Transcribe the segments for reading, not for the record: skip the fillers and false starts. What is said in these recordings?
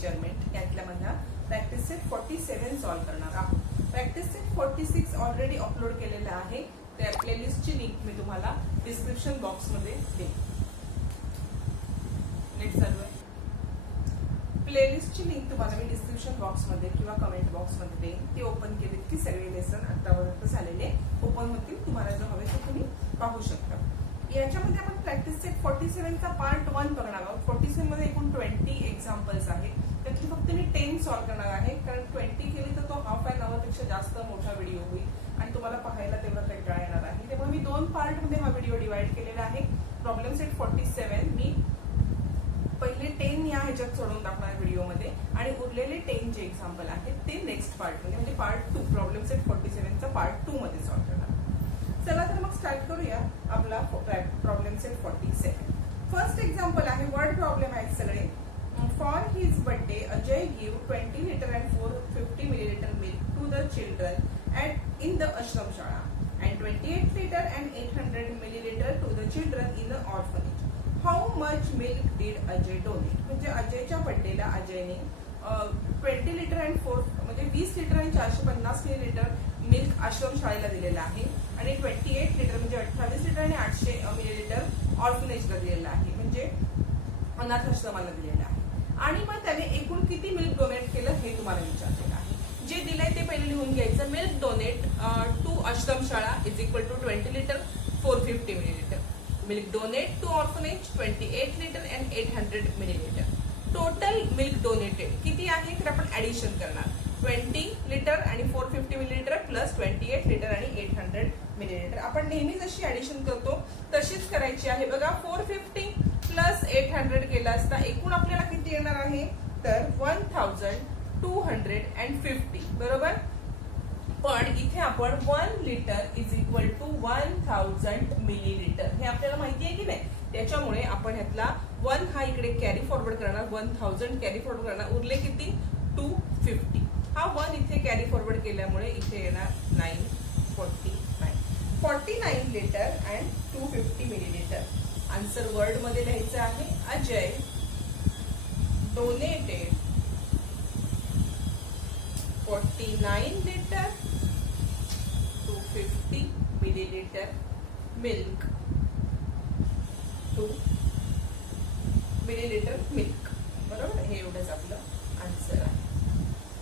Measurement यातल्या मधला practice set 47 solve करणार आहोत. प्रॅक्टिस सेट 46 ऑलरेडी अपलोड केलेला आहे. त्या प्लेलिस्टची लिंक मी तुम्हाला डिस्क्रिप्शन बॉक्स मध्ये देईन. नेट चालू आहे. प्लेलिस्टची लिंक तुम्हाला मी डिस्क्रिप्शन बॉक्स मध्ये किंवा कमेंट बॉक्स मध्ये देईन. ती ओपन केली की सगळे लेसन आतापर्यंत झालेले ओपन होतील. तुम्हाला जो हवे ते तुम्ही पाहू शकता. याच्यामध्ये आपण प्रॅक्टिस सेट 47 चा पार्ट 1 बघणार आहोत. 47 मध्ये एकूण 20 एक्झाम्पल्स आहेत. त्यातली फक्त मी 10 सॉल्व्ह करणार आहे, कारण 20 केली तर तो हाफ एन आवर पेक्षा जास्त मोठा व्हिडिओ होईल आणि तुम्हाला पाहायला तेवढा कंटाळा येणार आहे. त्यामुळे मी 2 पार्ट मध्ये हा व्हिडिओ डिवाइड केलेला आहे. प्रॉब्लेम सेट 47 मी पहिले 10 या ह्याच्यात सोडून टाकणार व्हिडिओमध्ये आणि उरलेले 10 जे एक्झाम्पल आहेत ते नेक्स्ट पार्ट मध्ये म्हणजे पार्ट 2 प्रॉब्लेम सेट 47 चा पार्ट 2 मध्ये सॉल्व्ह करणार. चला तर मग स्टार्ट करूया आपला प्रॉब्लेम सेट 47. फर्स्ट एक्झाम्पल आहे, वर्ड प्रॉब्लेम आहेत सगळे. For his birthday Ajay give 20 litre and 450 millilitre milk to the children at in the ashramshala and 28 litre and 800 millilitre to the children in the orphanage. How much milk did Ajay donate. म्हणजे अजयच्या बर्थडेला अजयने 20 litre and 4 म्हणजे 20 litre आणि 450 millilitre milk आश्रमशाळेला दिलेला आहे आणि 28 litre म्हणजे 28 litre आणि 800 मिलीलिटर ऑर्फनेजला दिलेला आहे, म्हणजे अनाथ आश्रमाला दिलेला आहे. आणि मग त्याने एकूण किती मिल्क डोनेट केलं हे तुम्हाला विचारलेलं आहे. जे दिलंय ते पहिले लिहून घ्यायचं. मिल्क डोनेट टू आश्रमशाळा is equal to 20 litre 450 millilitre. Milk donate to orphanage 28 litre and 800 millilitre. Total milk donated किती आहे तर आपण ऍडिशन करणार. 20 लिटर आणि 450 मिलीलिटर प्लस 28 लिटर आणि 800 मिलीलिटर. आपण नेहमी जशी ऍडिशन करतो तशीच करायची आहे. बघा 450 प्लस 800 केला असता एकूण आपल्याला किती येणार आहे तर 1250 बरोबर. पण इथे आपण 1 litre is equal to 1000 millilitre हे आपल्याला माहिती आहे की नाही. त्याच्यामुळे आपण ह्यातला 1 हा इकडे कॅरी फॉरवर्ड करणार, 1000 कॅरी फॉरवर्ड करणार, उरले किती 250. हा 1 इथे कॅरी फॉरवर्ड केल्यामुळे इथे येणार 49 litre and 250 millilitre. Answer word मध्ये लिहायचं आहे. Ajay donated 49 litre 250 millilitre milk to millilitre milk. बरोबर, हे एवढंच आपलं आन्सर आहे.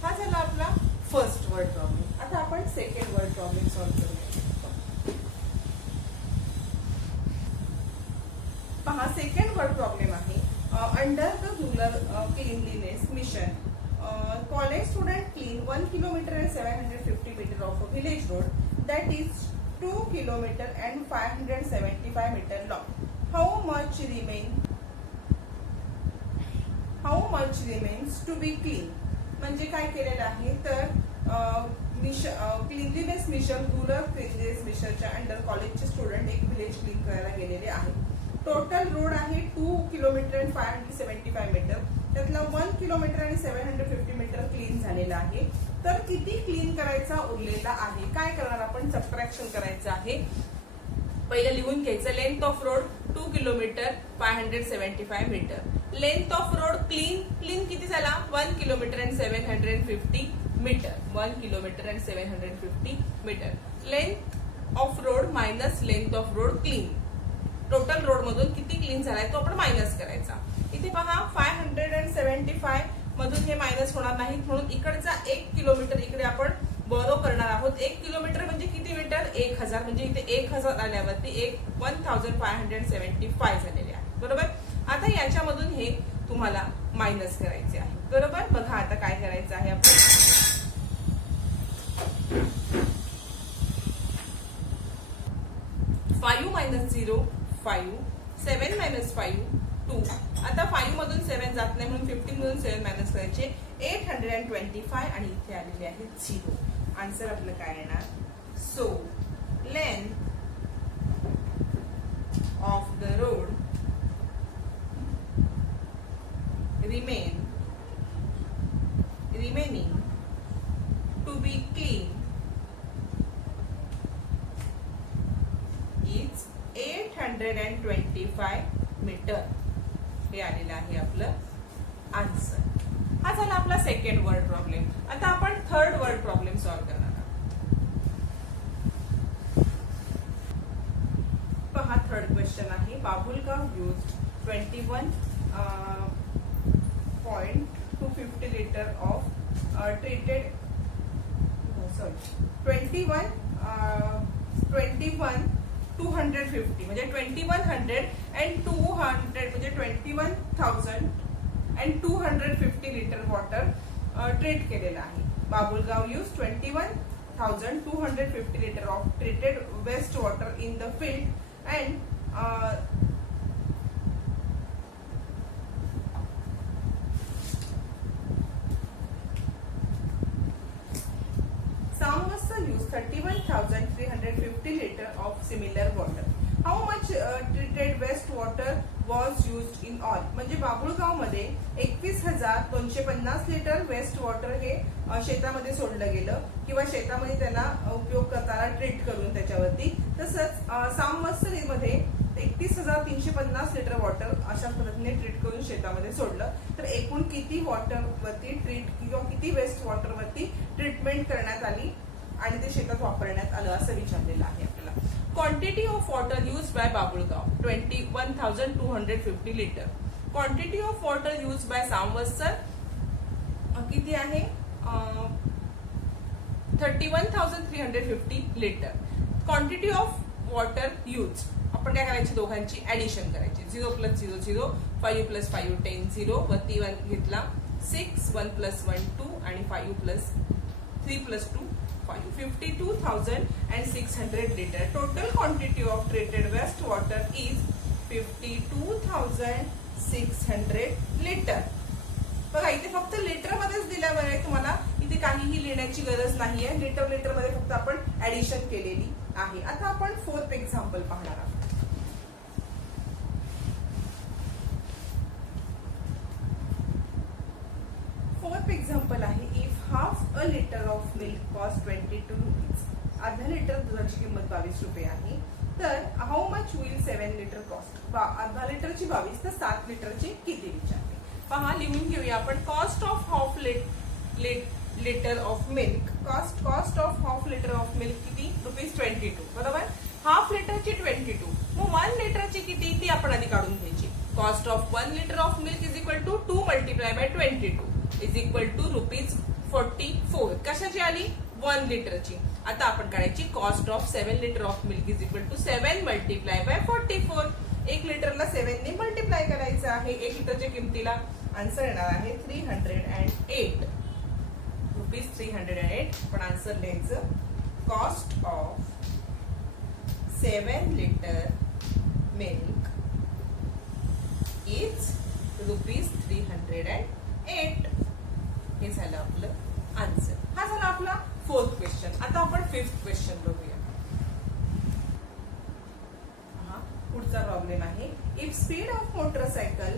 हा झाला आपला फर्स्ट वर्ड प्रॉब्लेम. आता आपण सेकंड वर्ड प्रॉब्लेम सॉल्व्ह करूया. पहा, सेकंड वर्ड प्रॉब्लेम आहे. Under the rural cleanliness mission college student clean 1 kilometre and 750 meter of a village road that is 2 kilometer and 575 meter long. How much remains to be clean. म्हणजे काय केलेलं आहे तर cleanliness mission rural cleanliness मिशनच्या under कॉलेजचे student एक village clean करायला गेलेले आहेत. टोटल रोड आहे 2 किलोमीटर आणि 575 मीटर. त्यातला 1 किलोमीटर आणि 750 मीटर क्लीन झालेला आहे. तर किती क्लीन करायचा उरलेला आहे. काय करणार आपण सबट्रॅक्शन करायचं आहे. पहिलं लिहून घ्यायचं. Length of road 2 kilometre 575 metre. Length of road clean किती झाला 1 kilometre and 750 metre. 1 kilometre and 750 metre. Length of road minus length of road clean. Total road मधून किती क्लीन झालाय तो आपण मायनस करायचा. इथे पहा 575 मधून हे मायनस होणार नाहीत, म्हणून इकडचा 1 किलोमीटर इकडे आपण बरो करणार आहोत. 1 किलोमीटर म्हणजे किती मीटर 1000, म्हणजे इथे 1000 आल्यावरती 1575 झालेले आहे. बरोबर. आता याच्यामधून हे तुम्हाला मायनस करायचे आहे. बरोबर. बघा आता काय करायचं आहे आपण. 5 minus 0 5, 7 minus 5 2. आता 5 मधून 7 जात नाही म्हणून 15 मधून 7 मायनस करायचे. 825 आणि इथे आलेले आहे 0. आन्सर आपलं काय येणार. So length of the road remaining to be clean is 825 metre. हे आलेलं आहे आपलं आन्सर. हा सेकंड वर्ड प्रॉब्लेम. आता आपण थर्ड वर्ड प्रॉब्लेम सॉल्व्ह करणार आहोत. पहा थर्ड क्वेश्चन आहे. Babulgaon use 21.250 litre of treated 250 म्हणजे 2100 and 200 म्हणजे 21,250 लिटर वॉटर ट्रीट केलेलं आहे. Babulgaon use 21,250 litre of treated waste water in the field and use 31,350 liter of similar water. How much treated waste water was used in all? म्हणजे बाबुळगाव मध्ये 21,250 litre waste water हे शेतामध्ये सोडलं गेलं किंवा शेतामध्ये त्यांना उपयोग करताना ट्रीट करून त्याच्यावरती. तसंच सामवत्सरीमध्ये 31,350 लिटर वॉटर अशा पद्धतीने ट्रीट करून शेतामध्ये सोडलं. तर एकूण किती वॉटर वरती ट्रीट किंवा किती वेस्ट वॉटर वरती ट्रीटमेंट करण्यात आली आणि ते शेतात वापरण्यात आलं असं विचारलेलं आहे आपल्याला. Quantity of water use by Babulgaon 21,250 litre. Quantity of water use by Samvatsar किती आहे 31,350 litre. Quantity of water use आपण काय करायची दोघांची ऍडिशन करायची. 0 + 0 0 5 + 5 10 0 वरती 1 घेतला 6 1 + 1 2 आणि 5 + 3 + 2 52,600 liter. Total quantity of treated wastewater is 52,600 liter. बघा इथे फक्त लिटर मध्येच दिल्यावर आहे तुम्हाला, इथे काहीही लिहिण्याची गरज नाहीये. लिटर मध्ये फक्त आपण ऍडिशन केलेली आहे. आता आपण फोर्थ एक्झाम्पल पाहणार आहोत. फोर्थ एक्झाम्पल आहे. If half a litre of milk cost 22 rupees. अर्धा लिटर दुधाची किंमत 22 रुपये आहे. तर how much will 7 litre cost. अर्धा लिटरची 22 तर 7 लिटरची किती विचारते. पहा लिहून घेऊया आपण. Cost of half litre of milk. Cost of half litre of milk किती ₹22 बरोबर. हाफ लिटरची 22 मग 1 लिटरची किती ती आपण आधी काढून घ्यायची. Cost of 1 litre of milk is equal to 2 × 22 is equal to ₹44. कशाची आली 1 लिटरची. आता आपण काढायची cost of 7 litre of milk is equal to 7 × 44. 1 लिटरला 7 ने मल्टिप्लाय करायचं आहे. 1 लिटरच्या किमतीला आन्सर येणार आहे 308 रुपीज. 308 पण आन्सर लिहायचं. Cost of 7 litre milk is ₹308. हे झालं आपलं आन्सर. हा झाला आपला फोर्थ क्वेश्चन. आता आपण फिफ्थ क्वेश्चन बघूया. पुढचा प्रॉब्लेम आहे. If speed of motorcycle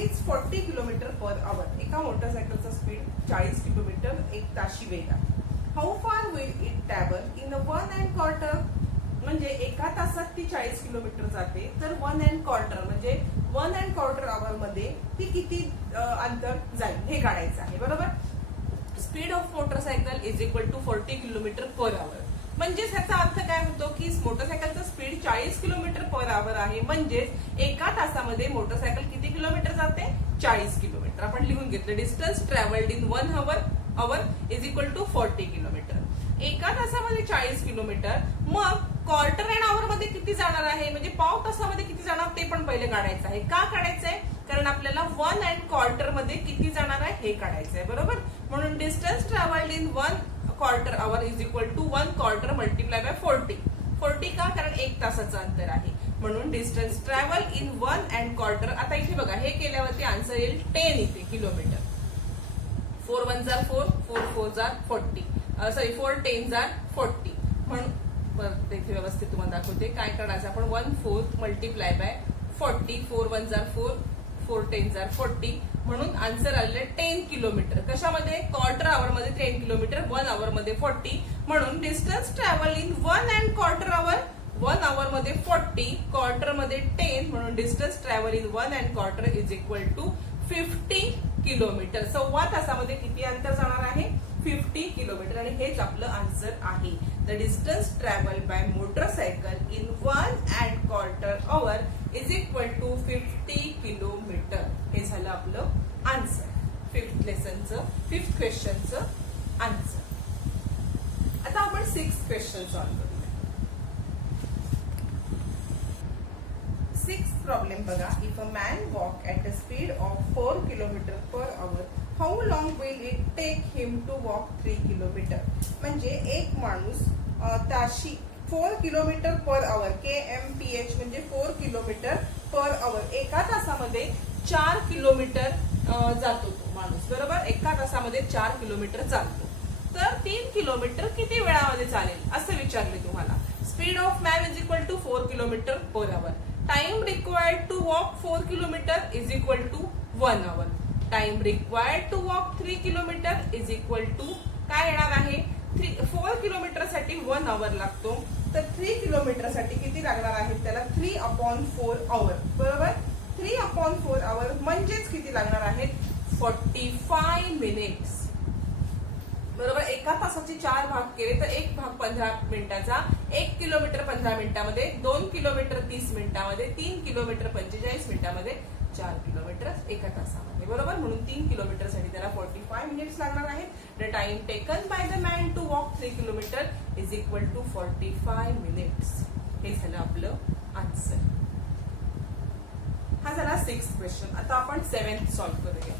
is 40 kilometre per आवर. एका मोटरसायकलचा स्पीड 40 किलोमीटर एक ताशी वेग आहे. हाऊ फार विल इट ट्रॅव्हल इन 1¼ म्हणजे एका तासात ती 40 किलोमीटर जाते. तर 1¼ म्हणजे 1¼ आवर मध्ये ती किती अंतर जाईल हे काढायचं आहे बरोबर. Speed of motorcycle is equal to 40 kilometre per hour. म्हणजेच ह्याचा अर्थ काय होतो की मोटरसायकलचं स्पीड 40 किलोमीटर पर आवर आहे. म्हणजेच एका तासामध्ये मोटरसायकल किती किलोमीटर जाते 40 किलोमीटर. आपण लिहून घेतलं. Distance travelled in 1 hour is equal to 40 kilometre. एका तासामध्ये 40 किलोमीटर. मग क्वार्टर अँड आवर मध्ये किती जाणार आहे म्हणजे पाव तासामध्ये किती जाणार ते पण पहिले काढायचं आहे. का काढायचं आहे कारण आपल्याला 1¼ मध्ये किती जाणार आहे हे काढायचं आहे बरोबर. म्हणून distance travelled in 1/4 hour is equal to 1/4 multiply by 40. 40 का कारण 1 तासाचं अंतर आहे. म्हणून डिस्टन्स ट्रॅव्हल इन 1¼ आता इथे बघा हे केल्यावरती आन्सर येईल 10 इथे किलोमीटर. 4 1 जार 4 4 4 जार 40 सॉरी 4 10 जार 40. म्हणून इथे व्यवस्थित तुम्हाला दाखवते काय करायचं आपण 1/4 मल्टिप्लाय बाय 40. 4 1 जार 4 4 10 जार 40 म्हणून आन्सर आलेलं 10 किलोमीटर. कशामध्ये क्वार्टर आवर मध्ये 10 किलोमीटर 1 आवर मध्ये 40. म्हणून distance travel in 1¼ hour 1 hour मध्ये 40 क्वार्टर मध्ये 10 म्हणून distance travel in 1¼ is equal to 50 kilometre. 1.25 तासामध्ये किती अंतर जाणार आहे? 50 किलोमीटर. आणि हेच आपलं आन्सर आहे. The distance travel by motorcycle in 1.25 hour is equal to 50 kilometre. हे झालं आपलं आन्सर. 5th लेसनचं 5th क्वेश्चनचं answer. आता आपण 6th क्वेश्चन सॉल्व्ह करूया. 6th प्रॉब्लेम बघा. If a man walk at a speed of 4 kilometre per hour, how long will it take him to walk 3 kilometre. म्हणजे एक माणूस ताशी 4 किलोमीटर पर आवर, KMPH म्हणजे 4 kilometre per आवर, एका तासामध्ये 4 किलोमीटर जातो तो माणूस. बरोबर, एका तासामध्ये 4 किलोमीटर चालतो. तर 3 किलोमीटर किती वेळामध्ये चालेल असं विचारले तुम्हाला. Speed of man is equal to 4 kilometre per hour. Time required to walk 4 kilometre is equal to 1 hour. Time required to walk 3 kilometre is equal to काय येणार आहे? 4 किलोमीटर साठी 1 hour लागतो. तर 3 किलोमीटर साठी किती लागणार आहे? त्याला 3/4 hour. बरोबर, 3/4 hour म्हणजेच किती लागणार आहेत? 45 minutes. बरोबर, एका तासाचे 4 भाग केले तर एक भाग 15 मिनिटाचा. 1 किलोमीटर 15 मिनिटामध्ये, 2 किलोमीटर 30 मिनिटामध्ये, 3 किलोमीटर 45 मिनिटामध्ये, 4 किलोमीटर एका तासामध्ये. बरोबर, म्हणून 3 किलोमीटर साठी त्याला 45 मिनिट्स लागणार आहेत. The time taken by the man to walk 3 kilometre is equal to 45 minutes. हे झालं आपलं आन्सर. हा झाला 6th क्वेश्चन. आता आपण 7th सॉल्व्ह करूया.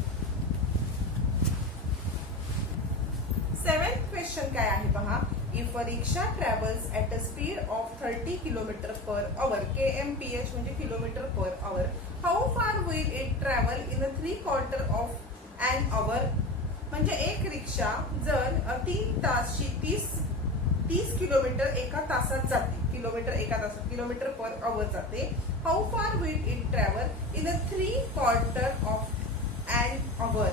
7th क्वेश्चन काय आहे पहा. If a rickshaw travels at a speed of 30 kilometre per our, KMPH म्हणजे किलोमीटर पर आवर, हाऊ फार will it travel in a 3/4 of an hour. म्हणजे एक रिक्षा जर 30 किलोमीटर एका तासात जाते, किलोमीटर एका तासात, किलोमीटर पर आवर जाते. हाऊ फार will it travel in a 3/4 of an hour.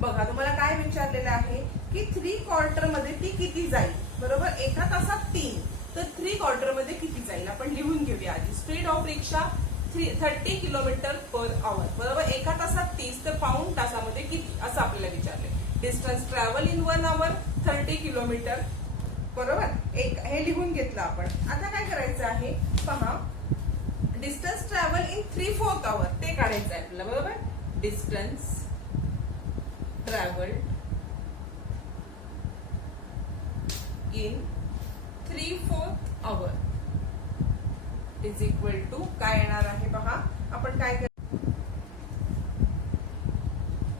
बघा, तुम्हाला काय विचारलेलं आहे की 3/4 मध्ये ती किती जाईल. बरोबर, एका तासात 3, तर 3/4 मध्ये किती जाईल आपण लिहून घेऊया आधी. Speed of rickshaw 30 kilometre per आवर. बरोबर, एका तासात 30, तर पाऊण तासामध्ये किती असं आपल्याला विचारले. Distance travel in 1 hour 30 kilometre. बरोबर, हे लिहून घेतलं आपण. आता काय करायचं आहे पहा. डिस्टन्स ट्रॅव्हल इन 3/4 hour ते काढायचं आहे आपल्याला. बरोबर, distance traveled in 3/4 hour is equal to काय येणार आहे पहा. आपण काय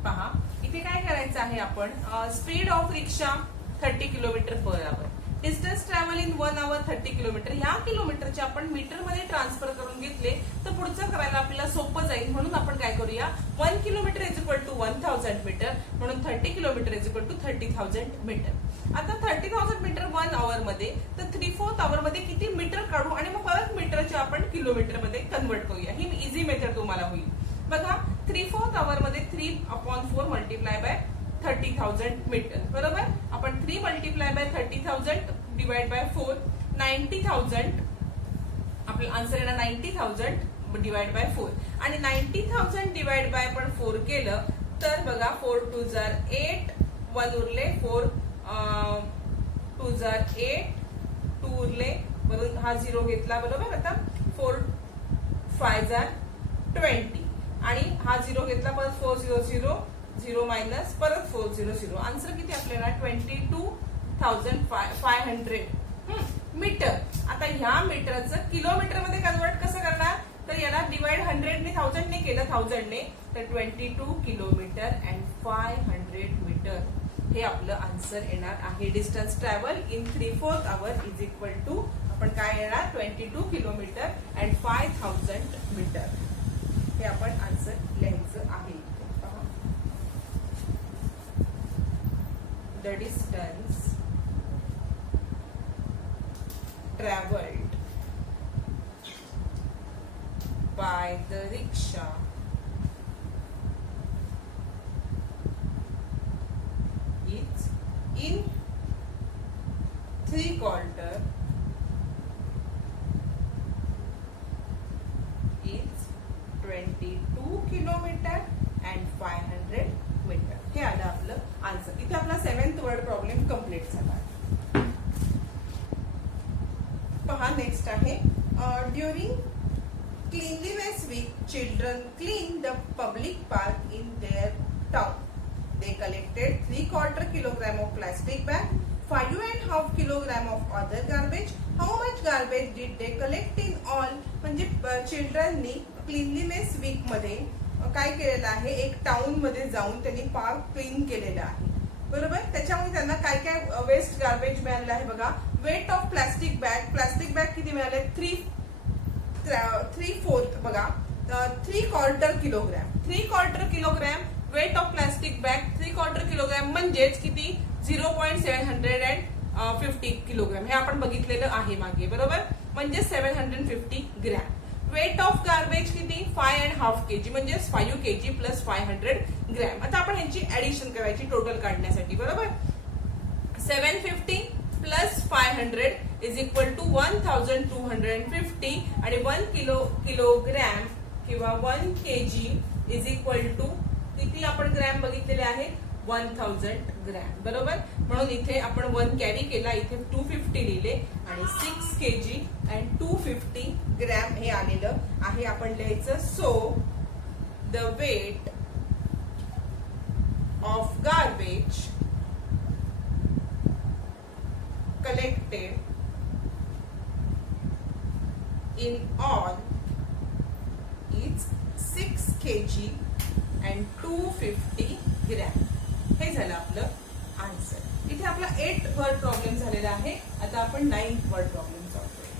पहा, इथे काय करायचं आहे आपण. Speed of rickshaw 30 kilometre per our, distance travel in 1 hour 30 kilometre. ह्या किलोमीटरचे आपण मीटर मध्ये ट्रान्सफर करून घेतले तर पुढचं करायला आपल्याला सोपं जाईल. म्हणून आपण काय करूया, 1 kilometre is equal to 1000 metre, म्हणून 30 kilometre is equal to 30,000 metre. आता 30,000 मीटर 1 hour मध्ये, तर 3/4 hour मध्ये किती मीटर काढू आणि मग परत मीटरचे आपण किलोमीटर मध्ये कन्वर्ट करूया. ही इझी मेथड तुम्हाला होईल. बघा, 3/4 hour मध्ये 3/4 मल्टिप्लाय बाय 30,000 मीटर. बरोबर, आपण 3 मल्टिप्लाय बाय 30,000 डिवाइड बाय 4, 90,000. आपलं आन्सर येणार 90,000 डिवाइड बाय 4. आणि 90,000 डिवाइड बाय आपण 4 केलं तर बघा, 4 2 जार 8, 1 उरले, 4 2 जार 8, 2 उरले, बरोबर, हा 0 घेतला. बरोबर, आता 4 5 जार 20 आणि हा 0 घेतला, परत 4 0 0 0 मायनस, परत 4 0 0. आन्सर किती आपल्याला 22,500 मीटर. आता ह्या मीटरचं किलोमीटर मध्ये कन्वर्ट कसं करणार, तर याला डिवाइड 100 ने 1000 ने केलं, 1000 ने, तर 22 किलोमीटर अँड 500 मीटर. हे आपलं आन्सर येणार आहे. Distance travel in 3/4 hour is equal to आपण काय येणार, 22 किलोमीटर अँड 5000 मीटर. हे आपण आन्सर लिहायचं आहे. The distance traveled by the rickshaw is in 3/4 is 22 kilometer and complete झाला. पहा नेक्स्ट आहे during cleanliness week children clean the public park in their town. They collected 3/4 kilogram of plastic bag, 5.5 kilogram of other garbage. How much garbage did they collect in all? म्हणजे चिल्ड्रननी cleanliness weak मध्ये काय केलेलं आहे, एक town मध्ये जाऊन त्यांनी park clean केलेलं आहे. बरोबर. त्याच्यामुळे त्यांना काय काय वेस्ट गार्बेज मिळालेलं आहे बघा. वेट ऑफ प्लास्टिक बॅग किती मिळाले, 3/4 बघा, 3/4 kilogram. 3/4 kilogram weight of plastic bag. 3/4 kilogram म्हणजेच किती, 0.750 किलोग्रॅम. हे आपण बघितलेलं आहे मागे. बरोबर. म्हणजे 750 ग्रॅम. वेट ऑफ गार्बेज किती, 5.5 kg म्हणजे 5 kg प्लस 500 ग्रॅम. आता आपण यांची ऍडिशन करायची टोटल काढण्यासाठी. बरोबर. 750 प्लस 500 इज इक्वल टू 1250 आणि 1 किलोग्रॅम किंवा 1 kg इज इक्वल टू किती आपण ग्रॅम बघितलेले आहे, 1000 ग्रॅम. बरोबर. म्हणून इथे आपण 1 कॅरी केला, इथे 250 लिहिले आणि 6 kg अँड 250 ग्रॅम हे आलेलं आहे. आपण लिहायचं so the weight of garbage collected in all is 6 kg and 250 gram. हे झालं आपलं आन्सर. इथे आपला 8 वर्ड प्रॉब्लेम झालेला आहे. आता आपण 9th वर्ड प्रॉब्लेम सॉल्व्ह करूया.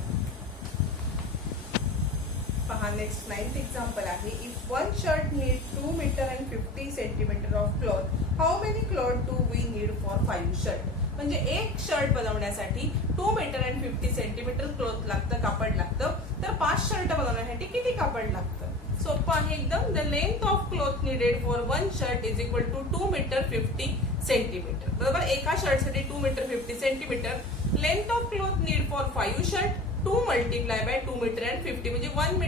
पहा नेक्स्ट 9th एक्झाम्पल आहे. If one shirt need 2 metre and 50 centimetre of cloth, how many cloth do we need for 5 shirt. म्हणजे एक शर्ट बनवण्यासाठी 2 मीटर अँड 50 सेंटीमीटर क्लॉथ लागतं, कापड लागतं. तर 5 शर्ट बनवण्यासाठी किती कापड लागतं. सोपं आहे एकदम. The length of cloth needed for 1 shirt is equal to 2 metre 50 centimetre. बरोबर. एका शर्ट साठी 2 metre 50 centimetre. Length of cloth need for 5 shirt 2 multiply by 2 metre and 50 म्हणजे 1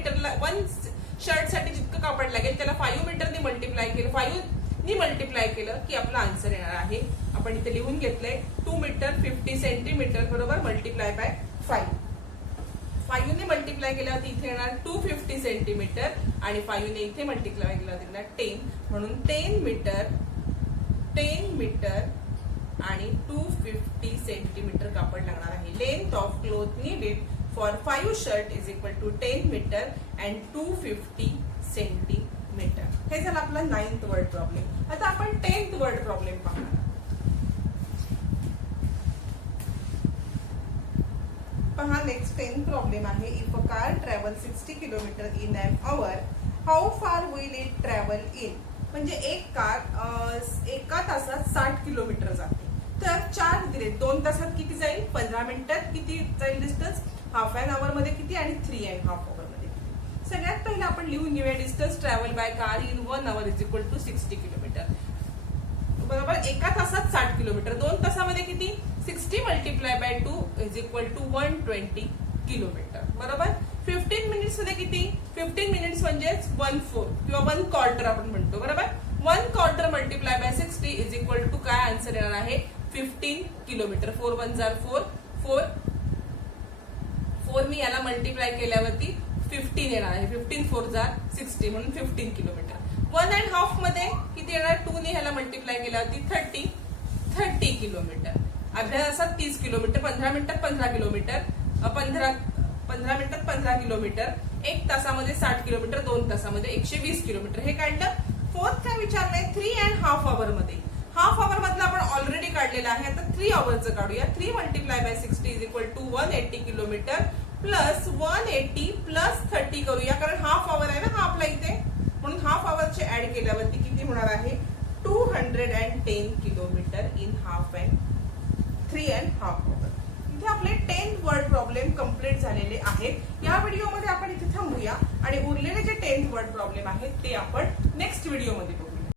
शर्ट साठी जितकं कापड लागेल त्याला 5 मीटरनी मल्टिप्लाय केलं, 5 नी मल्टिप्लाय केलं की आपला आन्सर येणार आहे. आपण इथे लिहून घेतलंय 2 मीटर 50 सेंटीमीटर बरोबर मल्टिप्लाय बाय 5. 5 ने मल्टिप्लाय केल्यावरती इथे येणार 250 सेंटीमीटर आणि 5 ने इथे मल्टिप्लाय केल्यावरती 10 म्हणून 10 मीटर आणि 250 सेंटीमीटर कापड लागणार आहे. Length of cloth needed for 5 shirt is equal to 10 metre and 250 centimetre. हे झालं आपला 9th वर्ड प्रॉब्लेम. आता आपण 10th वर्ड प्रॉब्लेम पाहणार. पहा नेक्स्ट 10th प्रॉब्लेम आहे. If a car travel 60 kilometre in an hour, how फार विल इट ट्रॅव्हल इन. म्हणजे एक कार एका तासात 60 किलोमीटर जाते. तर 4 दिले, 2 तासात किती जाईल, 15 मिनिटात किती जाईल डिस्टन्स, हाफ एन आवर मध्ये किती आणि 3.5 आवर मध्ये किती. सगळ्यात पहिला आपण लिहून घेऊया distance travel by car in 1 hour is equal to 60 kilometre. बरोबर. एका तासात 60 किलोमीटर, 2 तासामध्ये किती, 60 multiply by 2 is equal to 120 kilometre. बरोबर. 15 मिनिट्स मध्ये किती, 15 मिनिट्स म्हणजेच 1/4 किंवा 1/4 आपण म्हणतो. बरोबर. 1/4 multiply by 60 is equal to काय आन्सर येणार आहे, 15 किलोमीटर. 4 1 जार 4 4 मी याला मल्टिप्लाय केल्यावरती 15 येणार आहे. 15 4 जार 60 म्हणून 15 किलोमीटर. 1.5 मध्ये किती येणार, 2 ने ह्याला मल्टिप्लाय केल्यावरती 30 किलोमीटर. अभ्यासात 30 किलोमीटर, 15 मिनिटात 15 किलोमीटर, 15 मिनिटात 15 किलोमीटर, 1 तासामध्ये 60 किलोमीटर, 2 तासामध्ये 120 किलोमीटर. हे काढलं. 4th काय विचारलंय, 3.5 आवर मध्ये. हाफ आवर मधलं आपण ऑलरेडी काढलेलं आहे. आता 3 आवरचं काढूया. 3 multiply by 60 is equal to 180 kilometre plus 180 plus 30 करूया, कारण हाफ आवर आहे ना हा आपला इथे, म्हणून हाफ आवरचे ऍड केल्यावरती किती होणार आहे, 210 किलोमीटर इन हाफ अँड 3.5 आवर. इथे आपले 10th वर्ड प्रॉब्लेम कम्प्लीट झालेले आहेत. या व्हिडिओमध्ये आपण इथे थांबूया आणि उरलेले जे 10th वर्ड प्रॉब्लेम आहेत ते आपण नेक्स्ट व्हिडिओमध्ये बघू.